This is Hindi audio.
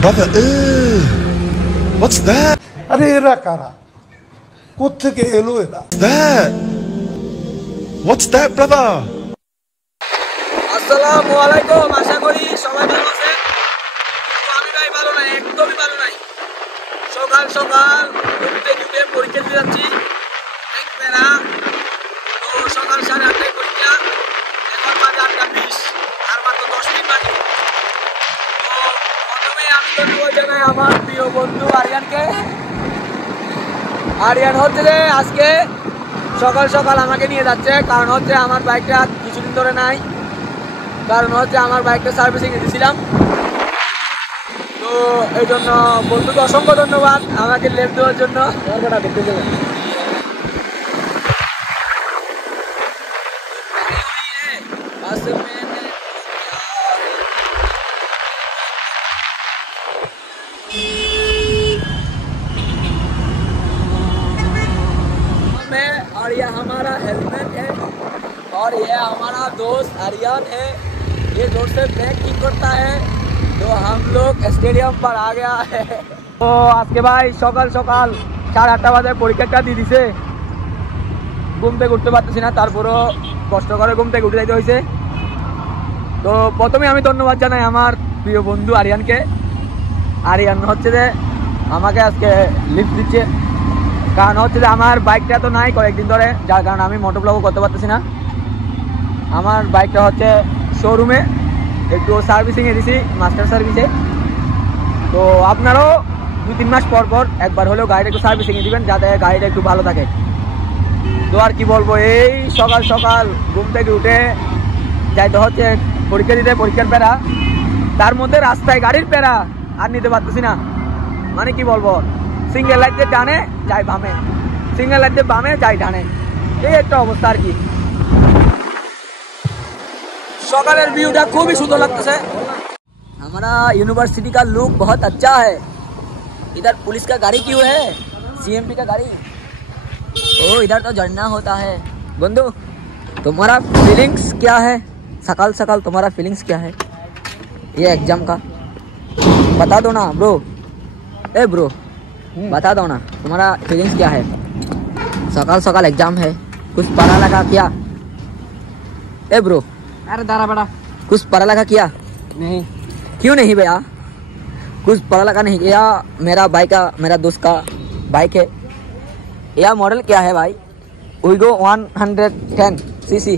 Brother, what's that? আরে এরা কারা? কোত্থেকে এলো এরা? That? What's that, brother? আসসালামু আলাইকুম, আশা করি সবাই ভালো আছেন। আমি ভাই ভালো নাই, একদমই ভালো নাই। সকাল সকাল ঘুরতে ঘুরতে পরীক্ষা দিতে যাচ্ছি, দেখবে না তো সকাল 8:30টায় পরীক্ষা, এখন বাজে 8:20, আর মাত্র 10 মিনিট বাকি। তো প্রথমে আমি ধন্যবাদ জানাই আমার প্রিয় বন্ধু আরিয়ানকে। আরিয়ান হচ্ছে যে আজকে সকাল সকাল আমাকে নিয়ে যাচ্ছে, কারণ হচ্ছে আমার বাইকটা কিছুদিন ধরে নাই, কারণ হচ্ছে আমার বাইকটা সার্ভিসিং এ দিয়েছিলাম। তো এই জন্য বন্ধুকে অসংখ্য ধন্যবাদ আমাকে লেফট দেওয়ার জন্য। দেখতে গেলেন और ये हमारा हेलमेट है और ये हमारा दोस्त आर्यन है, ये जोर से ब्रेक ठीक करता है। तो हम लोग स्टेडियम पर आ गया है। तो आज के भाई सकाल सकाल 8:30 বাজে পরীক্ষাটা দিয়ে দিছে, ঘুম থেকে উঠতে পারতেছি না, তারপরও কষ্ট করে ঘুম থেকে উঠে যাইতে হয়েছে। তো প্রথমে আমি ধন্যবাদ জানাই আমার প্রিয় বন্ধু আরিয়ানকে। আরিয়ান হচ্ছে যে আমাকে আজকে লিফট দিচ্ছে, কারণ হচ্ছে যে আমার বাইকটা তো নাই কয়েকদিন ধরে, যার কারণে আমি মোটর ব্লগও করতে পারতেছি না। আমার বাইকটা হচ্ছে শোরুমে একটু সার্ভিসিংয়ে দিছি, মাস্টার সার্ভিসে। তো আপনারাও 2-3 মাস পর পর একবার হলেও গাড়িটা একটু সার্ভিসিংয়ে দিবেন, যাতে গাড়িটা একটু ভালো থাকে। তো আর কি বলবো, এই সকাল সকাল ঘুম থেকে উঠে যাইতে হচ্ছে পরীক্ষা দিতে, পরীক্ষার প্যারা, তার মধ্যে রাস্তায় গাড়ির প্যারা আর নিতে পারতেছি না। মানে কি বলবো, সিঙ্গেল লাইট দিয়ে ডানে যাই বামে, সিঙ্গেল লাইট দিয়ে বামে যাই ডানে, এই একটা অবস্থা আর কি। সকালের ভিউটা খুবই সুন্দর लगता है। हमारा यूनिवर्सिटी का लुक बहुत अच्छा है। इधर पुलिस का गाड़ी क्यों है, सीएमपी का गाड़ी। ओ इधर तो झरना होता है। बंधु तुम्हारा फीलिंग्स क्या है, सकाल सकाल तुम्हारा फीलिंग्स क्या है ये एग्जाम का, बता दो ना ब्रो। ए ब्रो बता दो ना तुम्हारा फीलिंग्स क्या है, सकाल सकाल एग्जाम है, कुछ पढ़ा लगा क्या। ए ब्रो अरे दारा बड़ा कुछ पढ़ा लगा किया नहीं, क्यों नहीं भैया, कुछ पढ़ा लगा नहीं किया। मेरा बाइक का, मेरा दोस्त का बाइक है, यह मॉडल क्या है भाई, वीगो 110 सीसी।